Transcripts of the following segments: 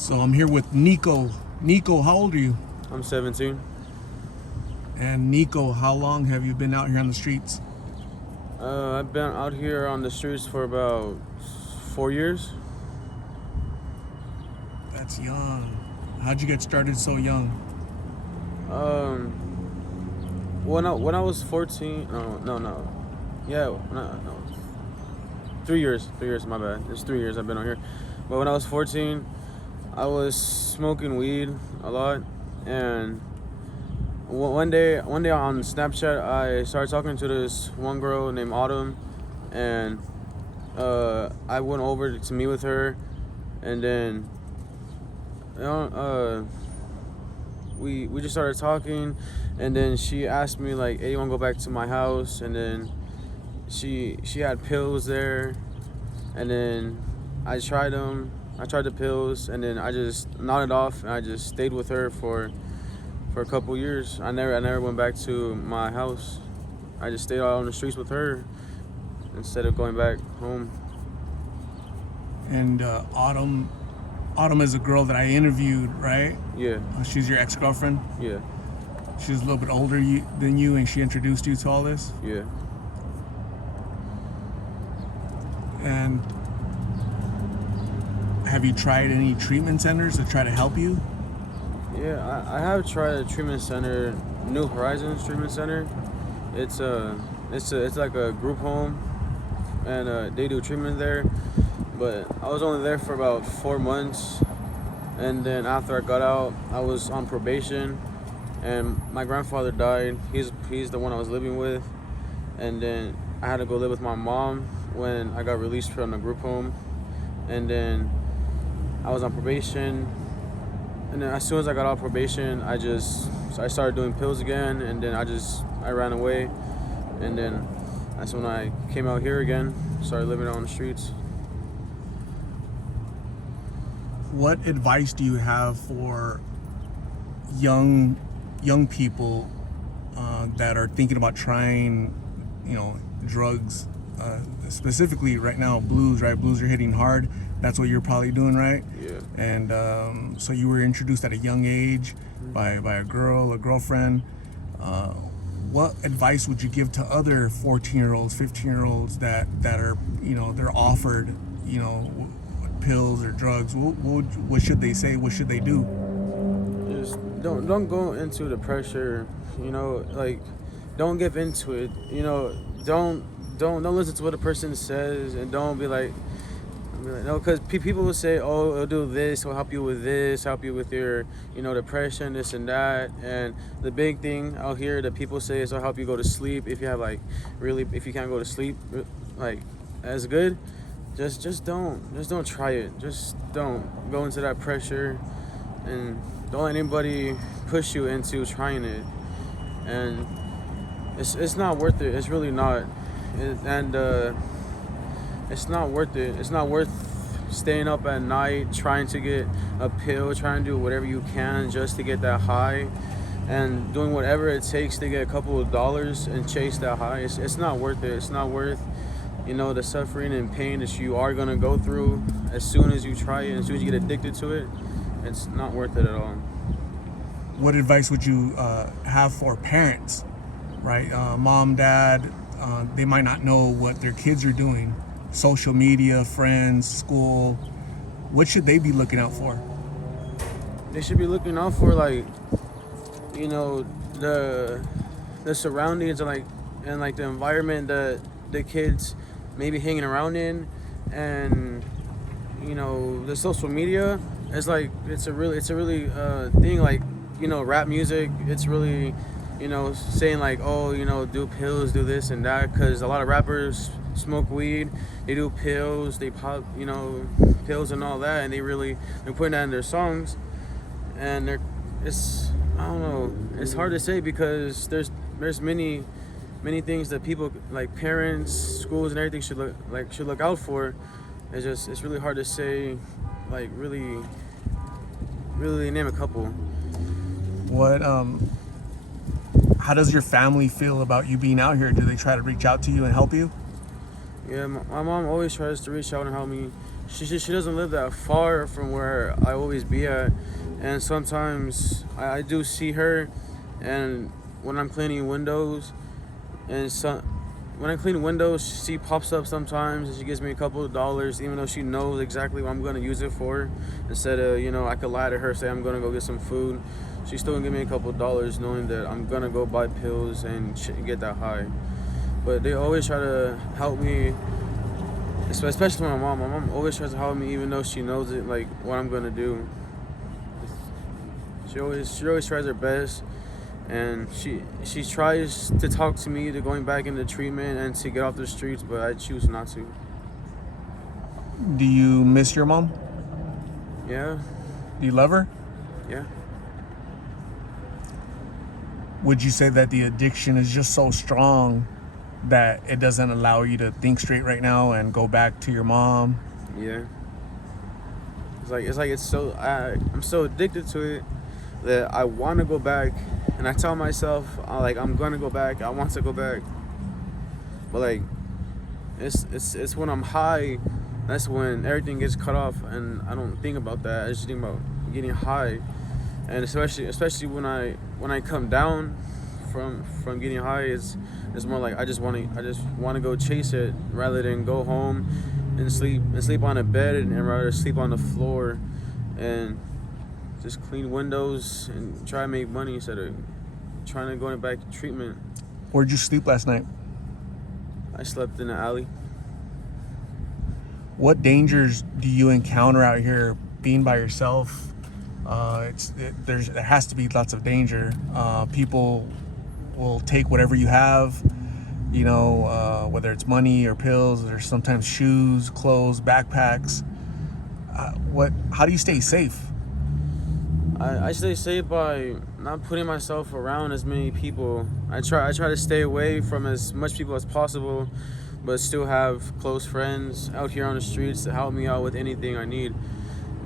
So I'm here with Nicko. Nicko, how old are you? I'm 17. And Nicko, how long have you been out here on the streets? I've been out here on the streets for about 4 years. That's young. How'd you get started so young? When I was 14, yeah, 3 years. 3 years, my bad. It's 3 years I've been out here. But when I was 14, I was smoking weed a lot, and one day on Snapchat, I started talking to this one girl named Autumn, and I went over to meet with her, and then we just started talking, and then she asked me like, "Hey, you wanna go back to my house?" And then she had pills there, and then I tried them. I tried the pills, and then I just nodded off, and I just stayed with her for a couple years. I never went back to my house. I just stayed out on the streets with her instead of going back home. And Autumn is a girl that I interviewed, right? Yeah, She's your ex-girlfriend? yeah, She's a little bit older than you, and she introduced you to all this? yeah. And have you tried any treatment centers to try to help you? Yeah, I have tried a treatment center, New Horizons Treatment Center. It's like a group home, and they do treatment there. But I was only there for about 4 months, and then after I got out, I was on probation, and my grandfather died. He's the one I was living with, and then I had to go live with my mom when I got released from the group home, and then I was on probation. And then as soon as I got out of probation, I started doing pills again, and then I ran away, and then that's when I came out here again, started living on the streets. What advice do you have for young people that are thinking about trying, drugs? Specifically right now, blues, right? Blues are hitting hard. That's what you're probably doing, right? Yeah. And so you were introduced at a young age by a girlfriend. What advice would you give to other 14-year-olds, 15-year-olds that are, they're offered, pills or drugs? What should they say? What should they do? Just don't go into the pressure, like don't give into it, don't listen to what a person says, and don't be like no, because people will say, "Oh, it'll do this, it'll help you with this, help you with your, depression, this and that." And the big thing out here that people say is, "It'll help you go to sleep if you have if you can't go to sleep, as good." Just don't try it. Just don't go into that pressure, and don't let anybody push you into trying it. And it's not worth it. It's really not. It's not worth it. It's not worth staying up at night trying to get a pill, trying to do whatever you can just to get that high, and doing whatever it takes to get a couple of dollars and chase that high. It's not worth it. It's not worth, the suffering and pain that you are gonna go through as soon as you try it, as soon as you get addicted to it. It's not worth it at all. What advice would you have for parents, right? Mom, dad, they might not know what their kids are doing. Social media, friends, school. What should they be looking out for? They should be looking out for the surroundings and the environment that the kids may be hanging around in, and the social media is it's a really thing, rap music. It's really saying do pills, do this and that, because a lot of rappers smoke weed, they do pills, they pop pills and all that, and they're putting that in their songs, and it's I don't know, it's hard to say, because there's many things that people, like parents, schools, and everything should look out for. It's really hard to say, really name a couple. What how does your family feel about you being out here? Do they try to reach out to you and help you? Yeah, my mom always tries to reach out and help me. she doesn't live that far from where I always be at, and sometimes I do see her, and when I'm cleaning windows, and when I clean windows, she pops up sometimes and she gives me a couple of dollars, even though she knows exactly what I'm gonna use it for. Instead of, I could lie to her, say I'm gonna go get some food, she's still gonna give me a couple of dollars, knowing that I'm gonna go buy pills and get that high. But they always try to help me, especially my mom. My mom always tries to help me, even though she knows it, like what I'm gonna do. She always tries her best, and she tries to talk to me to going back into treatment and to get off the streets, but I choose not to. Do you miss your mom? Yeah, Do you love her? yeah. Would you say that the addiction is just so strong that it doesn't allow you to think straight right now and go back to your mom? Yeah. I'm so addicted to it that I want to go back, and I tell myself I'm gonna go back. I want to go back, but like it's when I'm high, that's when everything gets cut off, and I don't think about that. I just think about getting high, and especially when I come down from getting high, it's more like I just want to go chase it rather than go home and sleep on a bed, and rather sleep on the floor and just clean windows and try to make money instead of trying to go back to treatment. Where'd you sleep last night? I slept in the alley. What dangers do you encounter out here being by yourself? There has to be lots of danger. People will take whatever you have, whether it's money or pills or sometimes shoes, clothes, backpacks. How do you stay safe? I stay safe by not putting myself around as many people. I try to stay away from as much people as possible, but still have close friends out here on the streets to help me out with anything I need.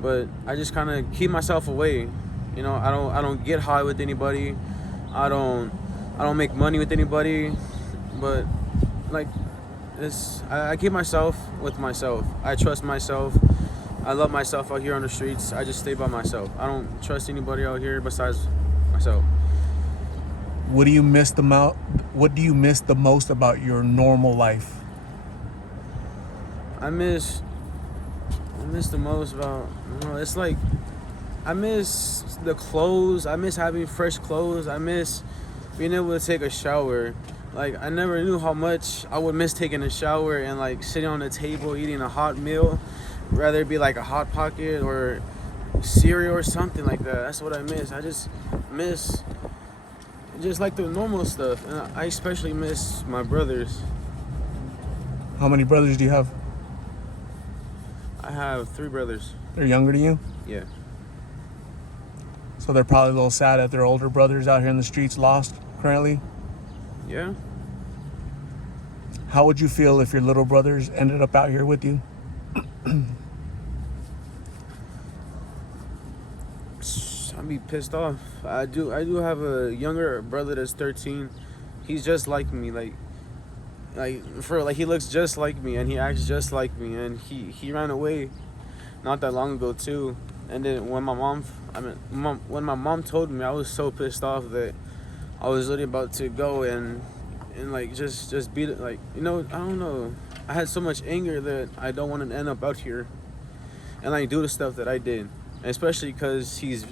But I just kind of keep myself away. I don't get high with anybody. I don't make money with anybody. But like I keep myself with myself. I trust myself. I love myself out here on the streets. I just stay by myself. I don't trust anybody out here besides myself. What do you miss the most about your normal life? I miss the most about, it's like I miss the clothes. I miss having fresh clothes. I miss being able to take a shower. Like, I never knew how much I would miss taking a shower and like sitting on the table eating a hot meal, rather it be like a Hot Pocket or cereal or something like that. That's what I miss. I just miss just like the normal stuff, and I especially miss my brothers. How many brothers do you have? I have 3 brothers. They're younger than you? Yeah. So they're probably a little sad that their older brothers out here in the streets lost currently? Yeah. How would you feel if your little brothers ended up out here with you? I'd be pissed off. I do have a younger brother that's 13. He's just like me, he looks just like me and he acts just like me, and he ran away not that long ago too. And then when my mom told me, I was so pissed off that I was literally about to go and like just beat it, like, I don't know. I had so much anger that I don't want to end up out here and like do the stuff that I did. And especially because he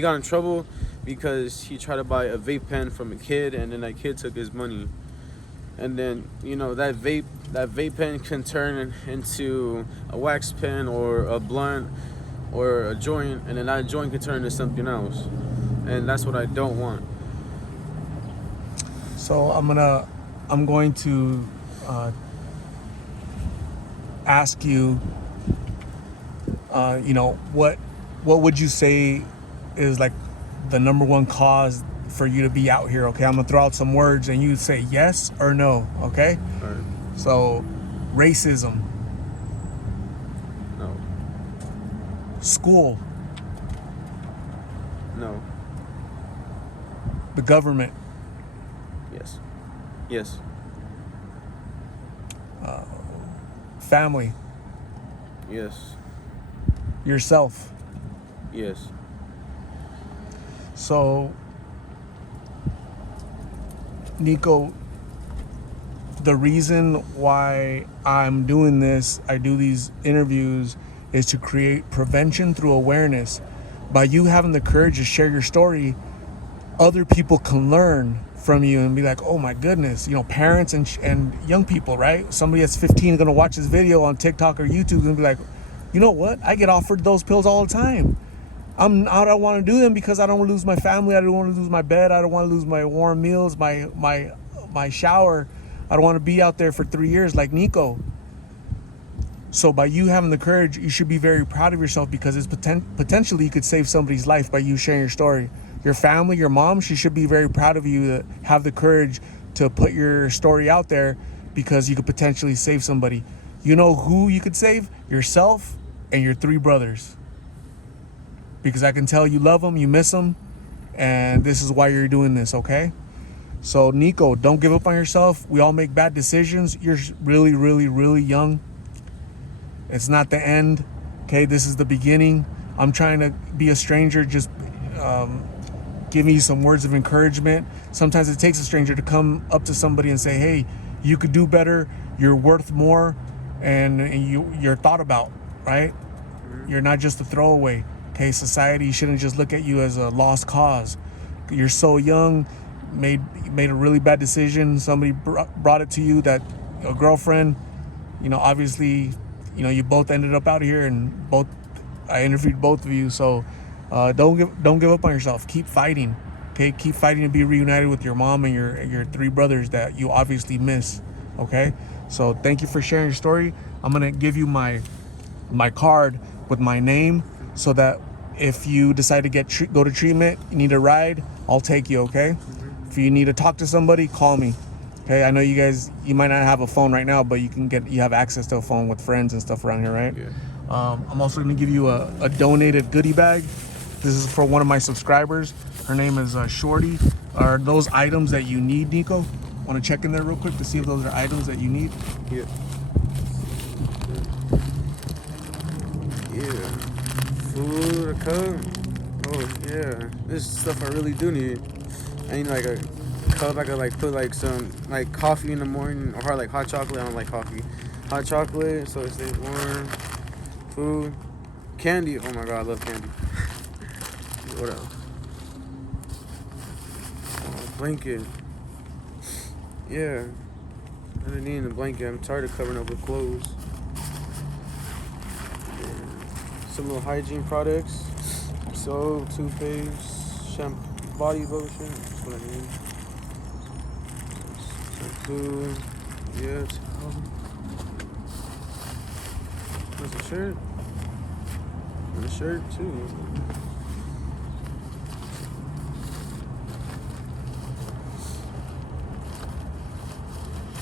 got in trouble because he tried to buy a vape pen from a kid, and then that kid took his money. And then, that vape pen can turn into a wax pen or a blunt or a joint, and then that joint can turn into something else. And that's what I don't want. So I'm going to ask you, what would you say is like the number one cause for you to be out here? Okay, I'm gonna throw out some words and you say yes or no. Okay. All right. So, racism. No. School. No. The government. Yes. Yes. Family. Yes. Yourself. Yes. So, Nicko, the reason why I'm doing this, I do these interviews, is to create prevention through awareness. By you having the courage to share your story, other people can learn from you and be like, oh my goodness, parents and young people, right? Somebody that's 15 is going to watch this video on TikTok or YouTube and be like, you know what? I get offered those pills all the time. I don't want to do them because I don't want to lose my family. I don't want to lose my bed. I don't want to lose my warm meals, my shower. I don't want to be out there for 3 years like Nicko. So by you having the courage, you should be very proud of yourself because it's potentially you could save somebody's life by you sharing your story. Your family, your mom, she should be very proud of you to have the courage to put your story out there because you could potentially save somebody. You know who you could save? Yourself and your 3 brothers. Because I can tell you love them, you miss them, and this is why you're doing this, okay? So Nicko, don't give up on yourself. We all make bad decisions. You're really, really, really young. It's not the end, okay? This is the beginning. I'm trying to be a stranger. Just give me some words of encouragement. Sometimes it takes a stranger to come up to somebody and say, hey, you could do better. You're worth more, and you're thought about, right? You're not just a throwaway. Okay, society shouldn't just look at you as a lost cause. You're so young, made a really bad decision. Somebody brought it to you that a girlfriend, obviously, you both ended up out here, and I interviewed both of you. So don't give up on yourself. Keep fighting. Okay, keep fighting to be reunited with your mom and your 3 brothers that you obviously miss. Okay, so thank you for sharing your story. I'm gonna give you my card with my name, so that if you decide to go to treatment, you need a ride, I'll take you, okay? If you need to talk to somebody, call me. Okay, I know you guys, you might not have a phone right now, but you have access to a phone with friends and stuff around here, right? Yeah. I'm also gonna give you a donated goodie bag. This is for one of my subscribers. Her name is Shorty. Are those items that you need, Nicko? Want to check in there real quick to see if those are items that you need? Yeah. Yeah. Food, a cup. Oh yeah, this is stuff I really do need. I need like a cup. I could like put like some like coffee in the morning, or like hot chocolate. I don't like coffee. Hot chocolate, so it stays warm. Food, candy. Oh my god, I love candy. What else? Oh, blanket. Yeah, I didn't need a blanket. I'm tired of covering up with clothes. Some little hygiene products, soap, toothpaste, shampoo, body lotion. That's what I need. Shampoo, yeah, towel. There's a shirt. And a shirt too.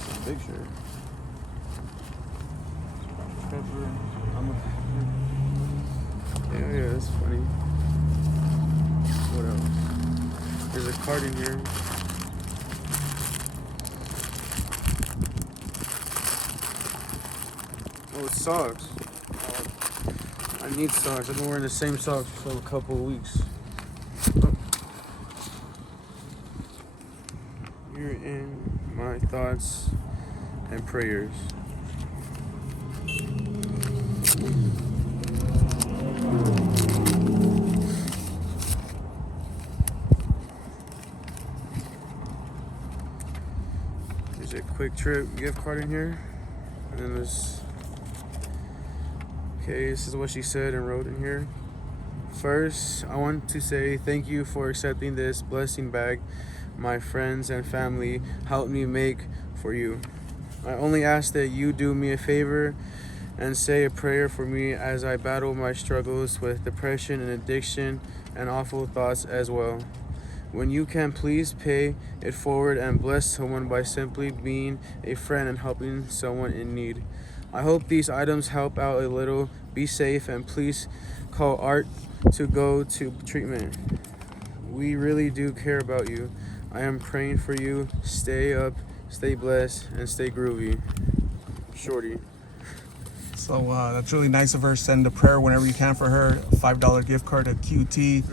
It's a big shirt. Pepper. Yeah, that's funny. What else? There's a card in here. Oh, it's socks. I need socks. I've been wearing the same socks for a couple of weeks. Oh. You're in my thoughts and prayers. There's a Quick Trip gift card in here. And then there's... Okay, this is what she said and wrote in here. First, I want to say thank you for accepting this blessing bag my friends and family helped me make for you. I only ask that you do me a favor and say a prayer for me as I battle my struggles with depression and addiction and awful thoughts as well. When you can, please pay it forward and bless someone by simply being a friend and helping someone in need. I hope these items help out a little. Be safe and please call Art to go to treatment. We really do care about you. I am praying for you. Stay up, stay blessed, and stay groovy. Shorty. So that's really nice of her. Send a prayer whenever you can for her. A $5 gift card at QT.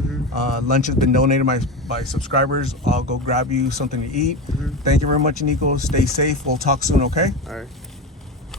Lunch has been donated by subscribers. I'll go grab you something to eat. Thank you very much, Nico. Stay safe. We'll talk soon, okay? All right.